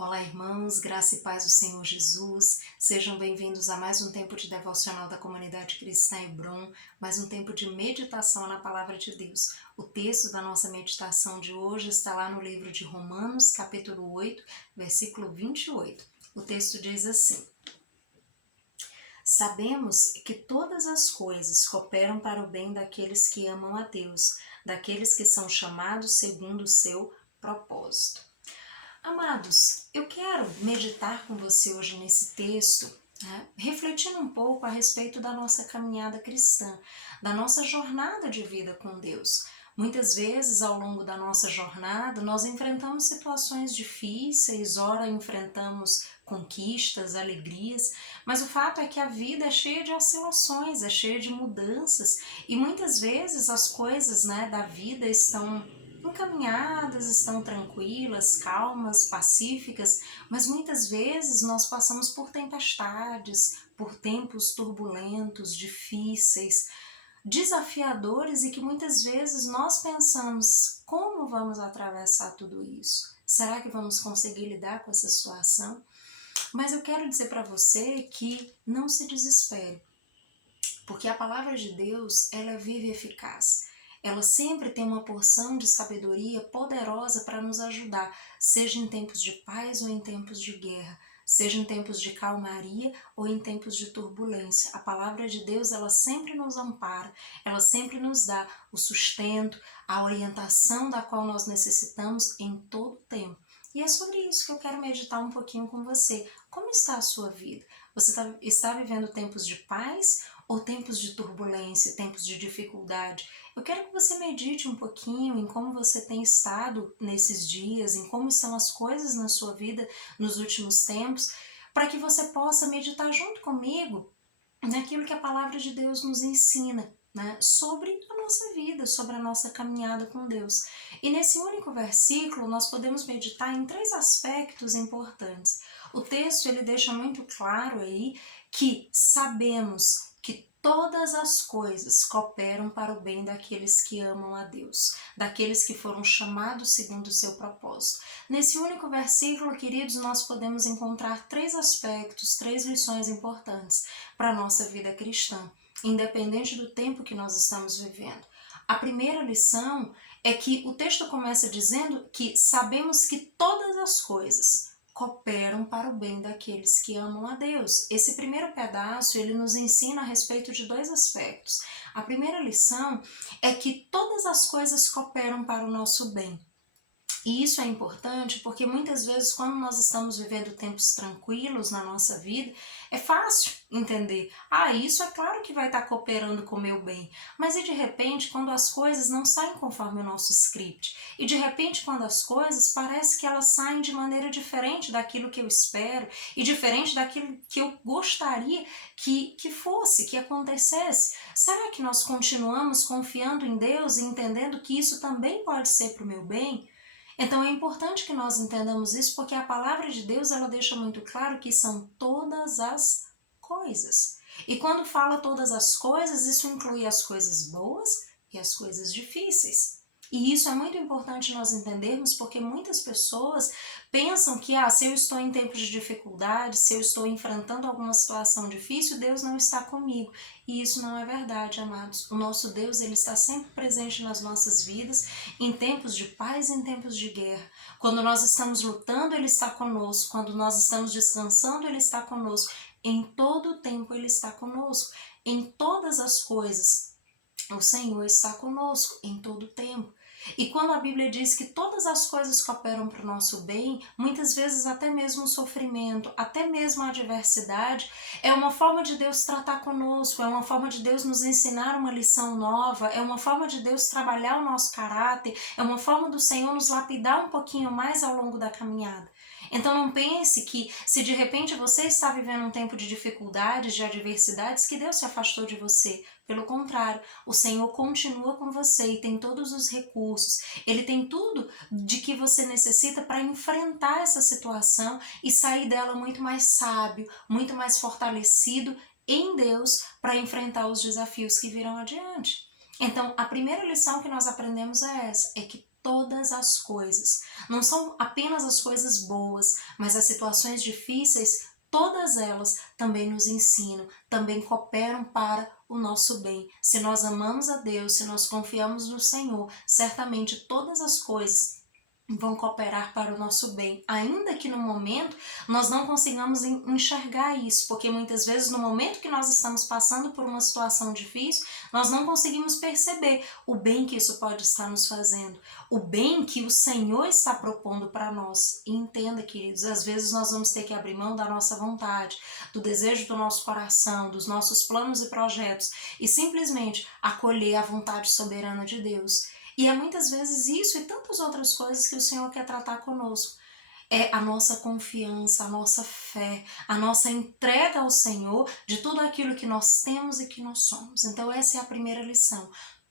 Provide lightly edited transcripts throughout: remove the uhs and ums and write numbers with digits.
Olá, irmãos, graça e paz do Senhor Jesus. Sejam bem-vindos a mais um tempo de devocional da comunidade cristã Hebron, mais um tempo de meditação na palavra de Deus. O texto da nossa meditação de hoje está lá no livro de Romanos, capítulo 8, versículo 28. O texto diz assim: Sabemos que todas as coisas cooperam para o bem daqueles que amam a Deus, daqueles que são chamados segundo o seu propósito. Amados, eu quero meditar com você hoje nesse texto, refletindo um pouco a respeito da nossa caminhada cristã, da nossa jornada de vida com Deus. Muitas vezes, ao longo da nossa jornada, nós enfrentamos situações difíceis, ora enfrentamos conquistas, alegrias, mas o fato é que a vida é cheia de oscilações, é cheia de mudanças, e muitas vezes as coisas, da vida estão encaminhadas, estão tranquilas, calmas, pacíficas, mas muitas vezes nós passamos por tempestades, por tempos turbulentos, difíceis, desafiadores e que muitas vezes nós pensamos: como vamos atravessar tudo isso? Será que vamos conseguir lidar com essa situação? Mas eu quero dizer para você que não se desespere, porque a palavra de Deus, ela é viva e eficaz. Ela sempre tem uma porção de sabedoria poderosa para nos ajudar, seja em tempos de paz ou em tempos de guerra, seja em tempos de calmaria ou em tempos de turbulência. A palavra de Deus, ela sempre nos ampara, ela sempre nos dá o sustento, a orientação da qual nós necessitamos em todo o tempo. E é sobre isso que eu quero meditar um pouquinho com você. Como está a sua vida? Você está vivendo tempos de paz ou tempos de turbulência, tempos de dificuldade? Eu quero que você medite um pouquinho em como você tem estado nesses dias, em como estão as coisas na sua vida nos últimos tempos, para que você possa meditar junto comigo naquilo que a palavra de Deus nos ensina, sobre a nossa vida, sobre a nossa caminhada com Deus. E nesse único versículo nós podemos meditar em três aspectos importantes. O texto ele deixa muito claro aí que sabemos que todas as coisas cooperam para o bem daqueles que amam a Deus, daqueles que foram chamados segundo o seu propósito. Nesse único versículo, queridos, nós podemos encontrar três aspectos, três lições importantes para a nossa vida cristã, independente do tempo que nós estamos vivendo. A primeira lição é que o texto começa dizendo que sabemos que todas as coisas cooperam para o bem daqueles que amam a Deus. Esse primeiro pedaço, ele nos ensina a respeito de dois aspectos. A primeira lição é que todas as coisas cooperam para o nosso bem. E isso é importante porque muitas vezes, quando nós estamos vivendo tempos tranquilos na nossa vida, é fácil entender: isso é claro que vai estar cooperando com o meu bem. Mas e de repente, quando as coisas não saem conforme o nosso script? E de repente, quando as coisas parece que elas saem de maneira diferente daquilo que eu espero e diferente daquilo que eu gostaria que fosse, que acontecesse? Será que nós continuamos confiando em Deus e entendendo que isso também pode ser para o meu bem? Então é importante que nós entendamos isso, porque a palavra de Deus ela deixa muito claro que são todas as coisas. E quando fala todas as coisas, isso inclui as coisas boas e as coisas difíceis. E isso é muito importante nós entendermos, porque muitas pessoas pensam que se eu estou em tempos de dificuldade, se eu estou enfrentando alguma situação difícil, Deus não está comigo. E isso não é verdade, amados. O nosso Deus, ele está sempre presente nas nossas vidas, em tempos de paz e em tempos de guerra. Quando nós estamos lutando, ele está conosco. Quando nós estamos descansando, ele está conosco. Em todo o tempo, ele está conosco. Em todas as coisas, o Senhor está conosco em todo o tempo. E quando a Bíblia diz que todas as coisas cooperam para o nosso bem, muitas vezes até mesmo o sofrimento, até mesmo a adversidade, é uma forma de Deus tratar conosco, é uma forma de Deus nos ensinar uma lição nova, é uma forma de Deus trabalhar o nosso caráter, é uma forma do Senhor nos lapidar um pouquinho mais ao longo da caminhada. Então não pense que se de repente você está vivendo um tempo de dificuldades, de adversidades, que Deus se afastou de você. Pelo contrário, o Senhor continua com você e tem todos os recursos. Ele tem tudo de que você necessita para enfrentar essa situação e sair dela muito mais sábio, muito mais fortalecido em Deus para enfrentar os desafios que virão adiante. Então, a primeira lição que nós aprendemos é essa, é que todas as coisas, não são apenas as coisas boas, mas as situações difíceis, todas elas também nos ensinam, também cooperam para o nosso bem. Se nós amamos a Deus, se nós confiamos no Senhor, certamente todas as coisas vão cooperar para o nosso bem, ainda que no momento nós não consigamos enxergar isso, porque muitas vezes no momento que nós estamos passando por uma situação difícil, nós não conseguimos perceber o bem que isso pode estar nos fazendo, o bem que o Senhor está propondo para nós. E entenda, queridos, às vezes nós vamos ter que abrir mão da nossa vontade, do desejo do nosso coração, dos nossos planos e projetos, e simplesmente acolher a vontade soberana de Deus. E é muitas vezes isso e tantas outras coisas que o Senhor quer tratar conosco. É a nossa confiança, a nossa fé, a nossa entrega ao Senhor de tudo aquilo que nós temos e que nós somos. Então essa é a primeira lição.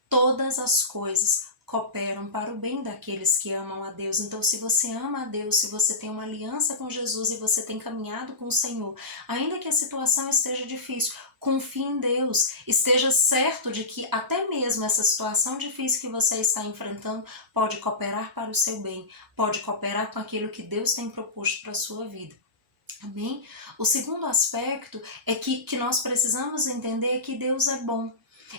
Todas as coisas cooperam para o bem daqueles que amam a Deus. Então, se você ama a Deus, se você tem uma aliança com Jesus e você tem caminhado com o Senhor, ainda que a situação esteja difícil, confie em Deus. Esteja certo de que até mesmo essa situação difícil que você está enfrentando pode cooperar para o seu bem, pode cooperar com aquilo que Deus tem proposto para a sua vida. Amém? O segundo aspecto é que nós precisamos entender que Deus é bom.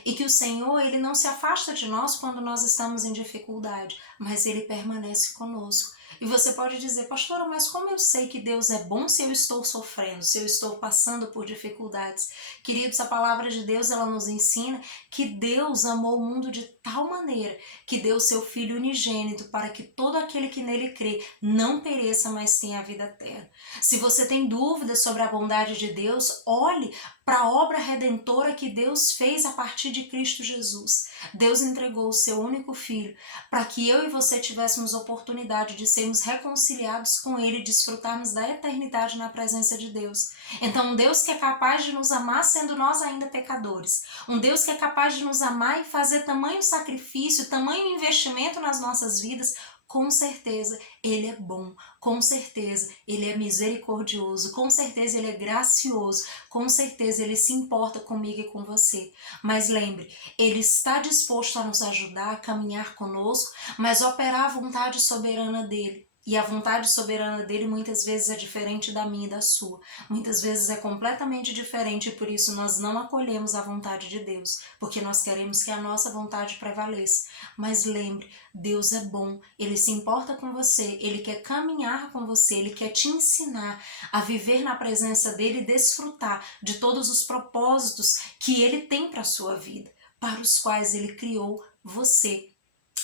E que o Senhor, Ele não se afasta de nós quando nós estamos em dificuldade, mas Ele permanece conosco. E você pode dizer, pastora, mas como eu sei que Deus é bom se eu estou sofrendo, se eu estou passando por dificuldades? Queridos, a palavra de Deus, ela nos ensina que Deus amou o mundo de tal maneira que deu o seu Filho unigênito para que todo aquele que nele crê não pereça, mas tenha a vida eterna. Se você tem dúvidas sobre a bondade de Deus, olhe para a obra redentora que Deus fez a partir de Cristo Jesus. Deus entregou o seu único Filho para que eu e você tivéssemos oportunidade de sermos reconciliados com Ele e desfrutarmos da eternidade na presença de Deus. Então, um Deus que é capaz de nos amar sendo nós ainda pecadores. Um Deus que é capaz de nos amar e fazer tamanho sacrifício, tamanho investimento nas nossas vidas, com certeza Ele é bom, com certeza Ele é misericordioso, com certeza Ele é gracioso, com certeza Ele se importa comigo e com você. Mas lembre, Ele está disposto a nos ajudar a caminhar conosco, mas operar a vontade soberana dEle. E a vontade soberana dele muitas vezes é diferente da minha e da sua. Muitas vezes é completamente diferente e por isso nós não acolhemos a vontade de Deus, porque nós queremos que a nossa vontade prevaleça. Mas lembre, Deus é bom, Ele se importa com você, Ele quer caminhar com você, Ele quer te ensinar a viver na presença dEle e desfrutar de todos os propósitos que Ele tem para a sua vida, para os quais Ele criou você.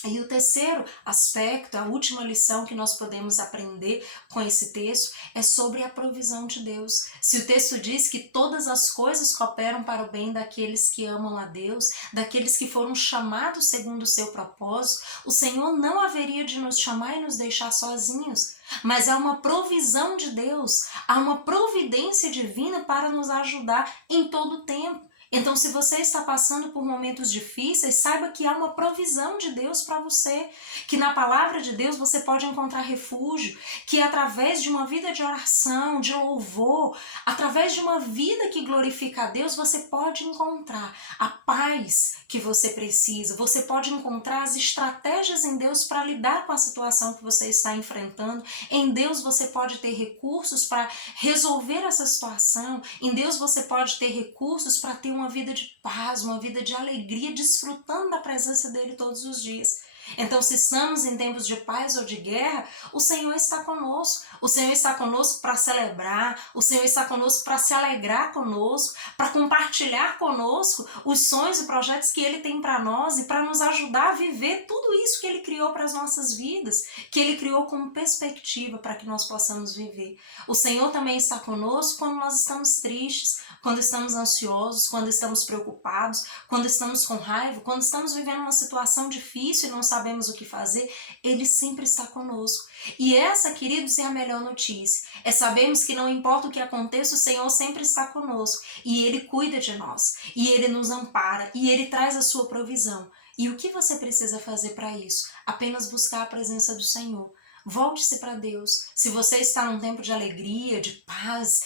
E o terceiro aspecto, a última lição que nós podemos aprender com esse texto é sobre a provisão de Deus. Se o texto diz que todas as coisas cooperam para o bem daqueles que amam a Deus, daqueles que foram chamados segundo o seu propósito, o Senhor não haveria de nos chamar e nos deixar sozinhos. Mas há uma provisão de Deus, há uma providência divina para nos ajudar em todo o tempo. Então, se você está passando por momentos difíceis, saiba que há uma provisão de Deus para você, que na palavra de Deus você pode encontrar refúgio, que através de uma vida de oração, de louvor, através de uma vida que glorifica a Deus, você pode encontrar a paz que você precisa, você pode encontrar as estratégias em Deus para lidar com a situação que você está enfrentando. Em Deus você pode ter recursos para resolver essa situação, em Deus você pode ter recursos para ter uma vida de paz, uma vida de alegria, desfrutando da presença dele todos os dias. Então, se estamos em tempos de paz ou de guerra, o Senhor está conosco. O Senhor está conosco para celebrar, o Senhor está conosco para se alegrar conosco, para compartilhar conosco os sonhos e projetos que Ele tem para nós e para nos ajudar a viver tudo isso que Ele criou para as nossas vidas, que Ele criou como perspectiva para que nós possamos viver. O Senhor também está conosco quando nós estamos tristes, quando estamos ansiosos, quando estamos preocupados, quando estamos com raiva, quando estamos vivendo uma situação difícil e não sabemos o que fazer, Ele sempre está conosco. E essa, queridos, é a melhor notícia. É sabermos que não importa o que aconteça, o Senhor sempre está conosco. E Ele cuida de nós. E Ele nos ampara. E Ele traz a sua provisão. E o que você precisa fazer para isso? Apenas buscar a presença do Senhor. Volte-se para Deus. Se você está num tempo de alegria, de paz,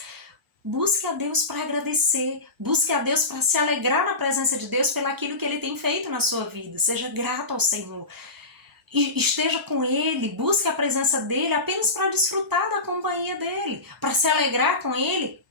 busque a Deus para agradecer, busque a Deus para se alegrar na presença de Deus pelo aquilo que Ele tem feito na sua vida. Seja grato ao Senhor. esteja com ele, busque a presença dele apenas para desfrutar da companhia dele, para se alegrar com ele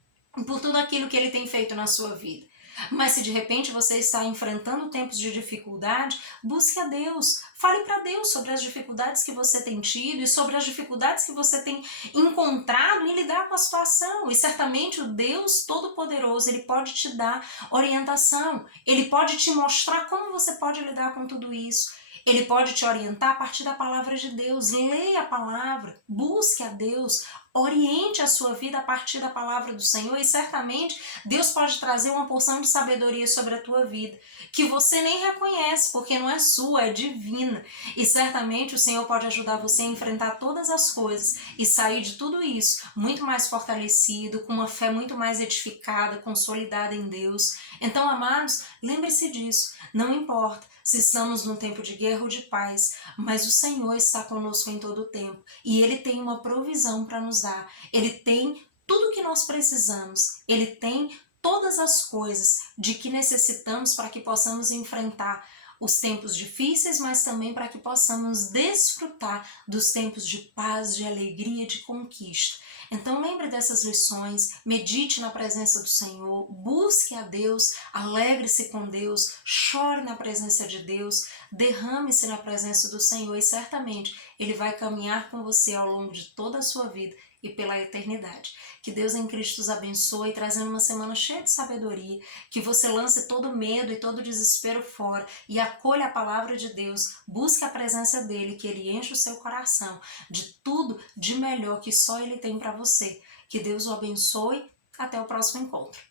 por tudo aquilo que ele tem feito na sua vida. Mas se de repente você está enfrentando tempos de dificuldade, busque a Deus. Fale para Deus sobre as dificuldades que você tem tido e sobre as dificuldades que você tem encontrado em lidar com a situação. E certamente o Deus Todo-Poderoso, ele pode te dar orientação. Ele pode te mostrar como você pode lidar com tudo isso. Ele pode te orientar a partir da palavra de Deus. Leia a palavra, busque a Deus, oriente a sua vida a partir da palavra do Senhor e certamente Deus pode trazer uma porção de sabedoria sobre a tua vida, que você nem reconhece, porque não é sua, é divina. E certamente o Senhor pode ajudar você a enfrentar todas as coisas e sair de tudo isso muito mais fortalecido, com uma fé muito mais edificada, consolidada em Deus. Então, amados, lembre-se disso. Não importa se estamos num tempo de guerra ou de paz, mas o Senhor está conosco em todo o tempo e Ele tem uma provisão para nos dar. Ele tem tudo o que nós precisamos. Ele tem todas as coisas de que necessitamos para que possamos enfrentar os tempos difíceis, mas também para que possamos desfrutar dos tempos de paz, de alegria, de conquista. Então lembre dessas lições, medite na presença do Senhor, busque a Deus, alegre-se com Deus, chore na presença de Deus, derrame-se na presença do Senhor e certamente Ele vai caminhar com você ao longo de toda a sua vida e pela eternidade. Que Deus em Cristo os abençoe, trazendo uma semana cheia de sabedoria, que você lance todo medo e todo desespero fora e acolha a palavra de Deus, busque a presença dEle, que Ele enche o seu coração de tudo de melhor que só Ele tem para você. Que Deus o abençoe, até o próximo encontro.